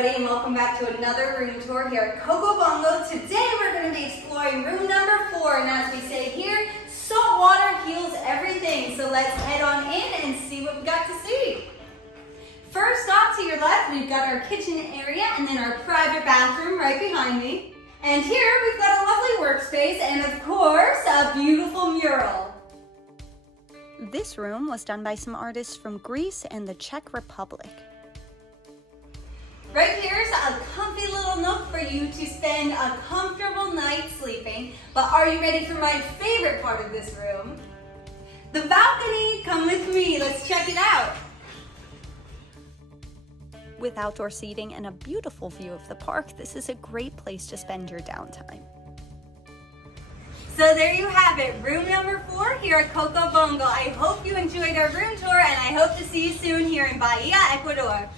everybody, and welcome back to another room tour here at CoCo Bongo. Today we're going to be exploring room number 4, and as we say here, salt water heals everything. So let's head on in and see what we got to see. First off, to your left, we've got our kitchen area and then our private bathroom right behind me. And here we've got a lovely workspace and of course, a beautiful mural. This room was done by some artists from Greece and the Czech Republic. Right here's a comfy little nook for you to spend a comfortable night sleeping. But are you ready for my favorite part of this room? The balcony! Come with me, let's check it out. With outdoor seating and a beautiful view of the park, this is a great place to spend your downtime. So there you have it, room number 4 here at CoCo Bongo. I hope you enjoyed our room tour and I hope to see you soon here in Bahia, Ecuador.